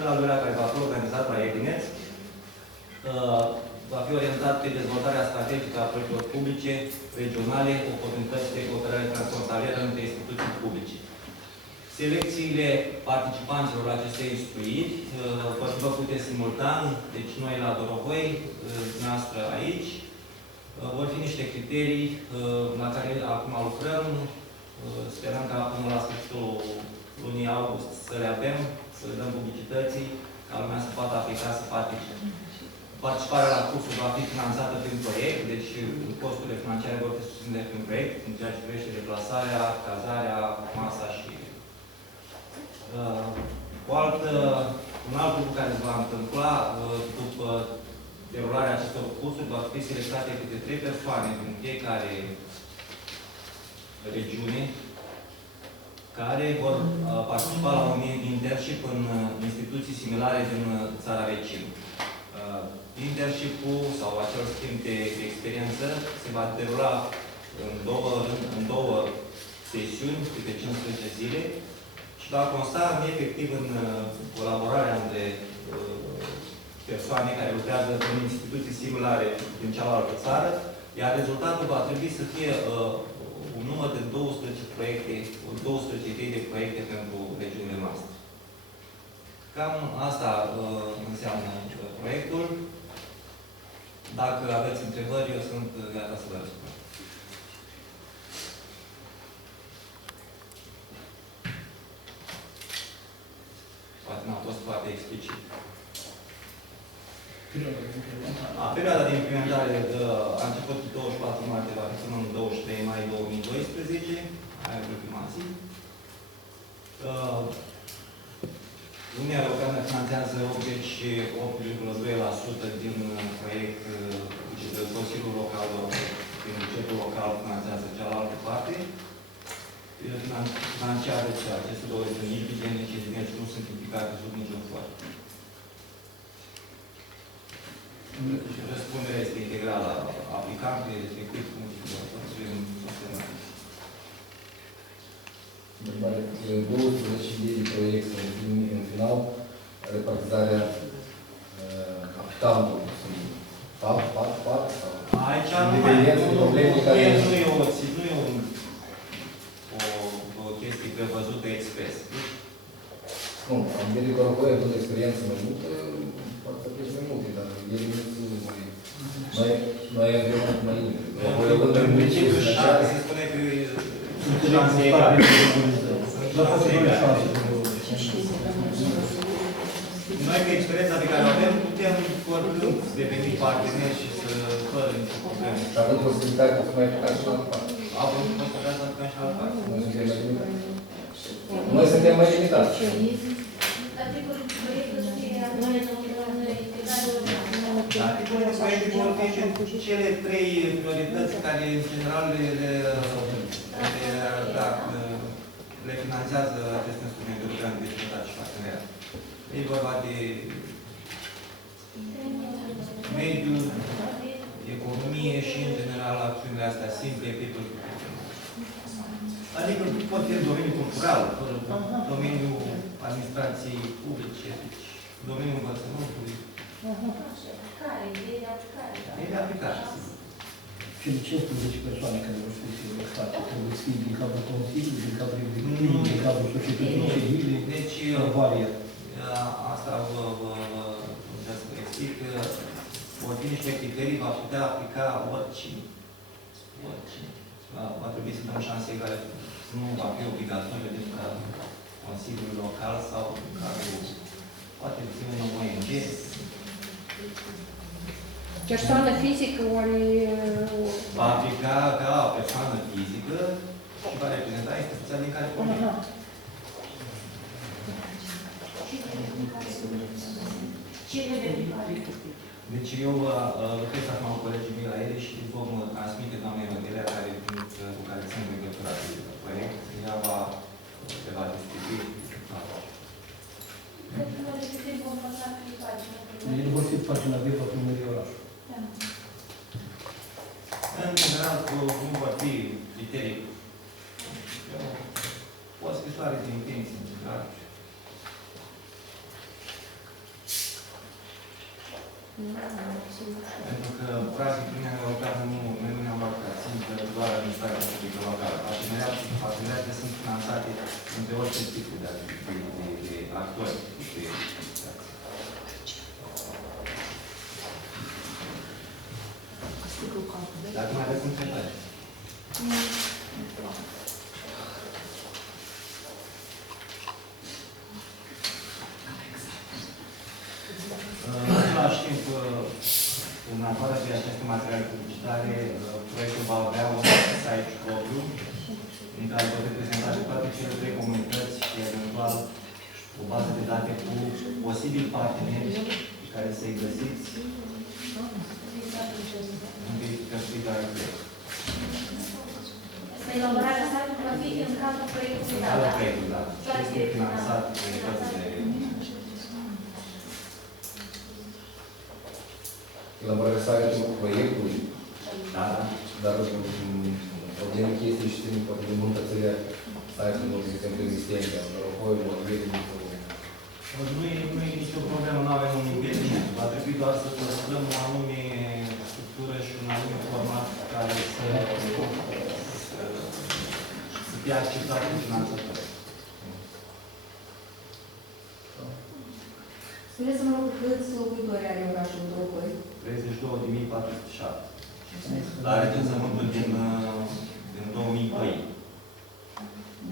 Apel al doilea care va fi organizat la Edineț va fi orientat pe dezvoltarea strategică a proiectelor publice, regionale, oportunități de cooperare transfrontalieră între instituții publice. Selecțiile participanților la aceste instruiri vor fi făcute simultan, deci noi la Dorohoi, noastră aici. Vor fi niște criterii la care acum lucrăm. Sperăm ca până la sfârșitul lunii august să le avem, să le dăm publicității, ca lumea să poată aplica să participe. Participarea la cursuri va fi finanțată prin proiect, deci costurile financiare vor fi susținute prin proiect, în ceea ce privește deplasarea, cazarea, masa și... un alt lucru care se va întâmpla după derularea acestor cursuri va fi selectate câte 3 persoane din fiecare regiune care vor participa la un internship în instituții similare din țara vecină. Internship-ul sau acel schimb de experiență se va derula în două sesiuni, de 15 zile, și va consta efectiv în colaborarea între persoane care lucrează în instituții similare din cealaltă țară, iar rezultatul va trebui să fie un număr de 12 proiecte, 12 idei de proiecte pentru regiunile noastre. Cam asta înseamnă proiectul. Dacă aveți întrebări, eu sunt gata să vă răspund. Poate n-am fost foarte explicit. Perioada de implementare a început cu 24 martie, va fi până în 23 mai 2012. Aia e ultima zi. Uniunea Europeană finanțează 88,2% din proiect, Consiliul Local, din bugetul local finanțează cealaltă parte. Financiar, deci aceste două regiuni, Bigene și Edineț, nu sunt implicate sub niciun for. Răspunderea este integrală a aplicantului, respectiv cum construim sistemul. 12 de proiecte în final, repartizarea aplicantului. Aici nu e o chestie prevăzută expres. Nu, am gândit că Dorohoi a avut experiență mai multă, poate să pleci mai multe, dar el nu noi avem mai multe. În principiu, se spune că șanse egale. Noi, cu experiența pe care o avem, putem oricând deveni parteneri și să fără nicio problemă. Și avem posibilitatea să mai aplicați și la altă parte. Avem posibilitatea să aplicați și la altă parte. Noi suntem mai limitați. Articolele de proiecte vor fi cele 3 priorități care, în general, le finanțează acest instrument european de dezvoltare și parteneriat. E vorba de mediu, economie și, în general, acțiunile astea simple, adică pot fi în domeniul cultural, în domeniul administrației publice, deci în domeniul învățământului. Idei de aplicare. Idei de aplicare. Cele 15 persoane care vor fi selectate trebuie să fie din cadrul Consiliului, din cadrul executivului, din cadrul societății civile, deci, variat. Asta vă încerc să explic. Vor fi niște criterii, va putea aplica oricine. Oricine. Va trebui să dăm șanse egale. Nu va fi obligatoriu din cadrul Consiliului Local sau din cadrul, poate fi un ONG. Persoană fizică ori... Va aplica ca persoană fizică și va reprezenta instituția din care pornim. Cine verificare? Deci eu lucrez acum cu colegii mei la ele și vom transmite doamnei Mădelea, cu care sunt în legătura de proiect. Ea se va distribui. Ele vor fi pagina B pe primării orașului. În general, nu vor fi criterii. O scrisoare de intenție, în general. Pentru că, practic, Uniunea Europeană noi nu ne-am luat ca țintă doar administrația publică locală. Parteneriatele sunt finanțate între orice tip de actori. Dacă mai aveți întrebări. În același timp, în afară de aceste materiale publicitare, proiectul va avea un site propriu în care vor fi prezentate toate cele 3 comunități și eventual o bază de date cu posibili parteneri pe care să-i găsiți în viitoare proiect. Elaborarea site-ului va fi în cadrul proiectului, În cadrul proiectului, da. Este finanțat de toate de... Elaborarea site-ului proiectului, Da, da. dar probleme chestii și țin poate de îmbunătățirea site-ului, de exemplu, existente, al norocoiului, algoritmului. Nu e nicio problemă, nu avem un impediment. Va trebui doar să păstrăm o anume structură și un anume format care să fie acceptat în finanțător. Spuneți-mă rog câți locuitori are orașul Dorocoi? 32.407. La recensământul din 2002.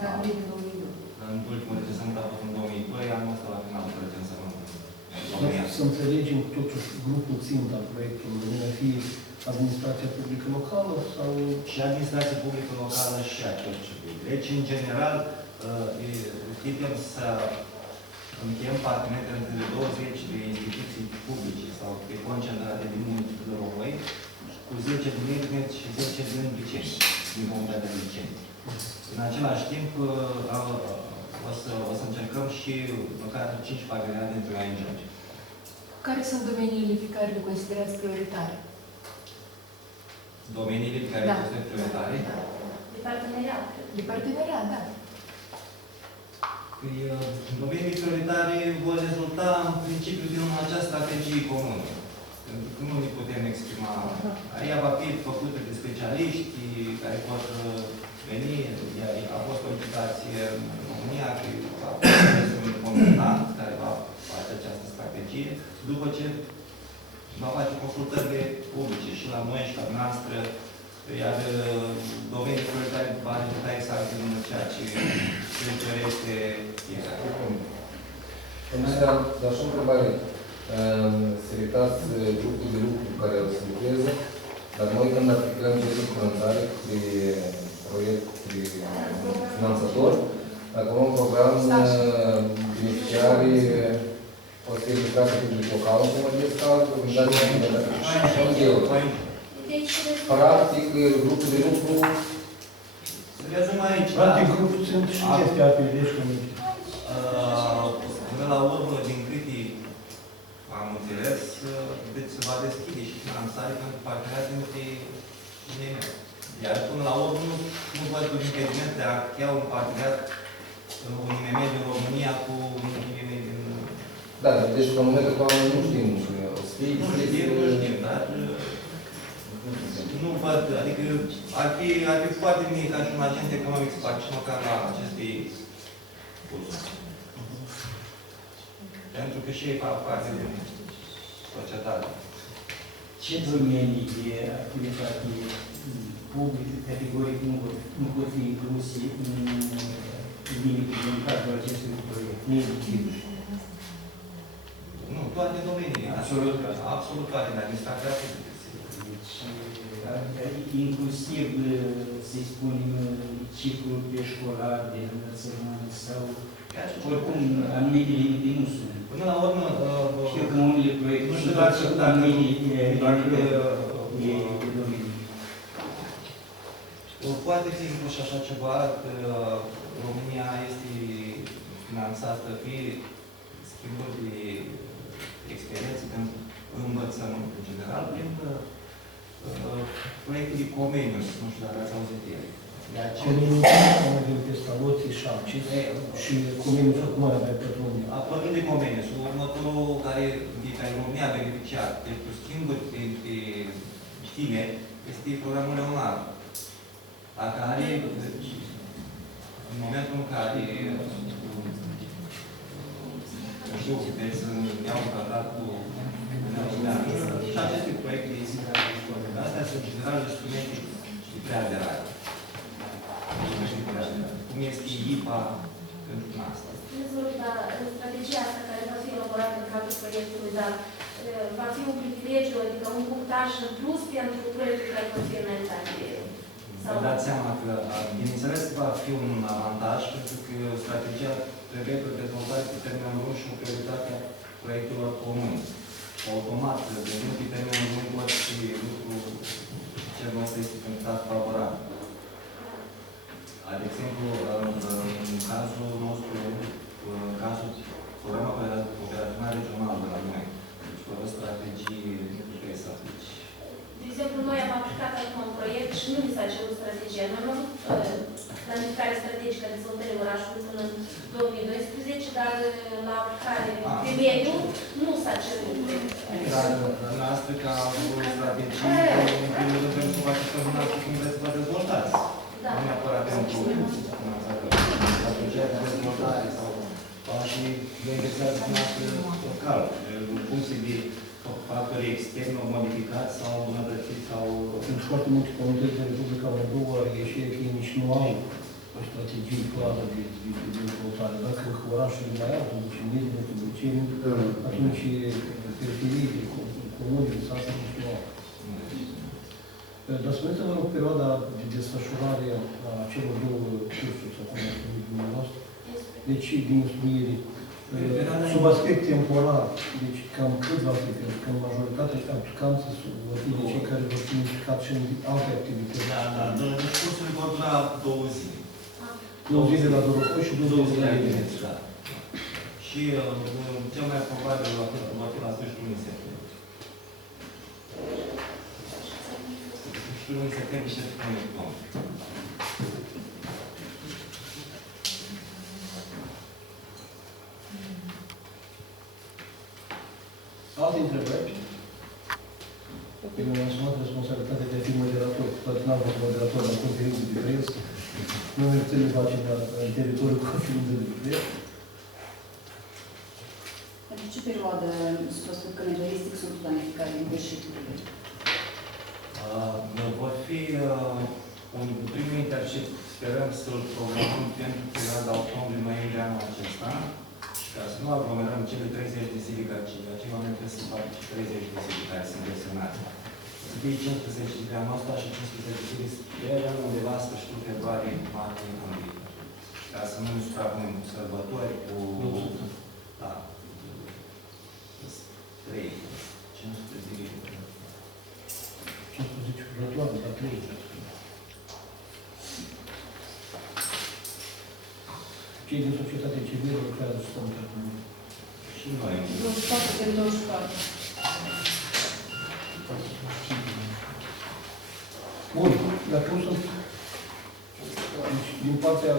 Da, din 2002. În ultimul recensământ a fost în 2002, anul ăsta la finalul recensământului. Să înțelegem totuși grupul țintă al proiectului, nu fi administrația publică locală sau... Și administrația publică locală și actori civili. Deci, în general, putem să încheiem parteneriate între 20 de instituții publice sau de concentrate din municipiul Dorocoi, cu 10 din internet și 10 din licei, din comunitatea de licei. În același timp, o să încercăm și măcar 5 parteneriate între ONG-uri. Care sunt domeniile pe care le considerați prioritare? Domeniile pe care le consider prioritare? De parteneriat. De parteneriat, da. Domeniile prioritare vor rezulta în principiu din această strategie comună. Pentru că nu ne putem exprima. Ea va fi făcută de specialiști care pot veni. A fost o licitație în România, că este un consultant care va face această strategie. După ce va face consultările publice și la noi și la noastră, iar domeniul prioritare va rezulta exact din ceea ce își dorește fiecare. Dar și o întrebare. Selectați grupul de lucru care o să lucreze, dar noi când aplicăm de finanțare de proiect de finanțator, dacă un program beneficiare o să fie educație public locală, cum mă gândesc ca organizație Deci, practic, grupul de lucru Să rezum aici. Practic, grupul sunt și chestia APD și comisie. Până la urmă, din câte am înțeles, deci se va deschide și finanțare pentru parteneriate între IMM. Iar până la urmă, nu văd un impediment de a crea un parteneriat, un IMM din România cu un IMM din... da, deci pe momentul că oamenii nu știm, o să fie... Nu știm, dar nu văd, adică ar fi foarte bine ca și un agent economic să facă și măcar la aceste cursuri. Pentru că și ei fac parte din societate. Ce domenii de activitate publică, categoric, nu pot fi incluse în cadrul acestui proiect? Nu, toate domeniile. Absolut toate, în administrația publică. Deci, inclusiv, să-i spunem, ciclul preșcolar de învățământ sau oricum anumite limite nu sunt. Până la urmă, Știu că unele proiecte nu știu sunt dacă anumite de domenii. poate fi inclus și așa ceva, că România este finanțată fie schimburi de experiențe pentru învățământ în general, prin proiecte de Comenius, nu știu dacă ați auzit de ele. Comeniul am de Pestaloții și Alcis și Comeniul acum avea pe unde. Apărând de Comenius, următorul care România a beneficiat, deci tineri este programul Leonardo, la care, în momentul în care, știu, trebuie să iau un tratat cu și aceste proiecte de astea sunt general instrumente de preaderare. Cum este IPA pentru asta? Dar strategia asta care va fi elaborată în cadrul proiectului, dar va fi un privilegiu, adică un punctaj în plus pentru proiectul care va fi înaintate. Vă dați seama că, bineînțeles, va fi un avantaj, pentru că strategia trebuie dezvoltată pe termen lung și în prioritatea proiectelor comune. Automat, venind pe termen lung, pot fi lucru cel nostru este punctat favorabil. De exemplu, în cazul nostru, în cazul programului operațional regional de la noi, deci fără strategii, nu trebuie să aplici. De exemplu, noi am aplicat acum un proiect și nu ni s-a cerut strategia. Noi am avut planificare strategică a dezvoltării orașului până în 2012, dar la aplicare pe mediu nu s-a cerut. Dar noastră, ca o strategie, în primul rând, pentru că faceți cum vreți să vă dezvoltați. Nu neapărat pentru strategia de dezvoltare sau pașii de interesează noastră local, în funcție de factori externi, modificați sau îmbunătățiți sau... Sunt foarte multe comunități din Republica Moldova, ieșire că ei nici nu au o strategie clară de dezvoltare. Dacă orașele mai au, deci mediile, publiceni, atunci periferiile, comunile, satele nici nu au. Dar spuneți-vă în perioada de desfășurare a celor două cursuri, sau cum ați spus dumneavoastră, deci din instruire, sub aspect temporar, deci cam cât va fi, pentru că majoritatea aplicanții vor fi de cei care vor fi implicați și în alte activități. Da. Deci cursurile vor dura 2 zile. 2 zile la Dorocoi și 2 zile la Evidență. Da. Și cel mai probabil va fi la sfârșitul lunii septembrie. Sfârșitul lunii septembrie și sfârșitul octombrie. Alte întrebări? Eu mi-am asumat responsabilitatea de a fi moderator, toate n-am fost moderator la conferințe de presă, nu ne putem face în teritoriul conferinței de presă. Pentru ce perioadă s-a spus calendaristic sunt planificate interșiturile? Vor fi un prim interșit, sperăm să-l programăm pentru perioada octombrie-noiembrie anul acesta. Ca să nu aglomerăm cele 30 de zile, că moment trebuie să facă 30 de zile care sunt desemnate. Să fie 15 zile anul ăsta și 15 zile sperăm undeva sfârșitul februarie, martie, anul viitor. Ca să nu ne suprapunem cu sărbători, cu... Da. 3, 500 zile. 15 următoare, dar 3. Cei din societatea civilă lucrează și stăm acum. Și noi. 24 din 24. Bun, dacă nu sunt din partea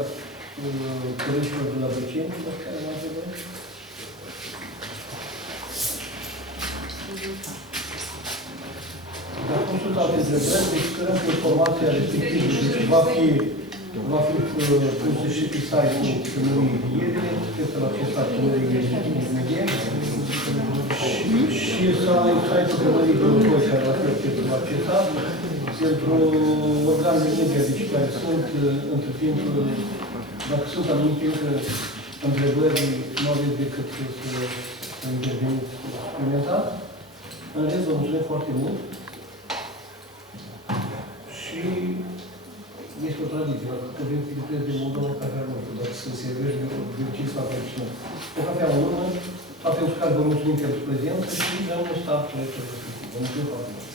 colegilor de la Băceni, care mai întrebări? Dacă nu sunt alte întrebări, deci sperăm că informația respectivă va fi pusă și pe site-ul Primăriei Vierile, este la acest site Primăriei imediat, și site-ul Primăriei Dorocoi, care va fi la acest site, pentru organele media, deci care sunt, între timp, dacă sunt anumite încă întrebări, nu aveți decât să interveniți suplimentar. În rest, vă mulțumesc foarte mult și este o tradiție, că vin cu preț de Moldova cafea nu știu, dacă se servește de ce să facă aici. O cafea în urmă, toate uscat, vă mulțumim pentru prezență și dăm un start proiectul. Vă mulțumim foarte mult.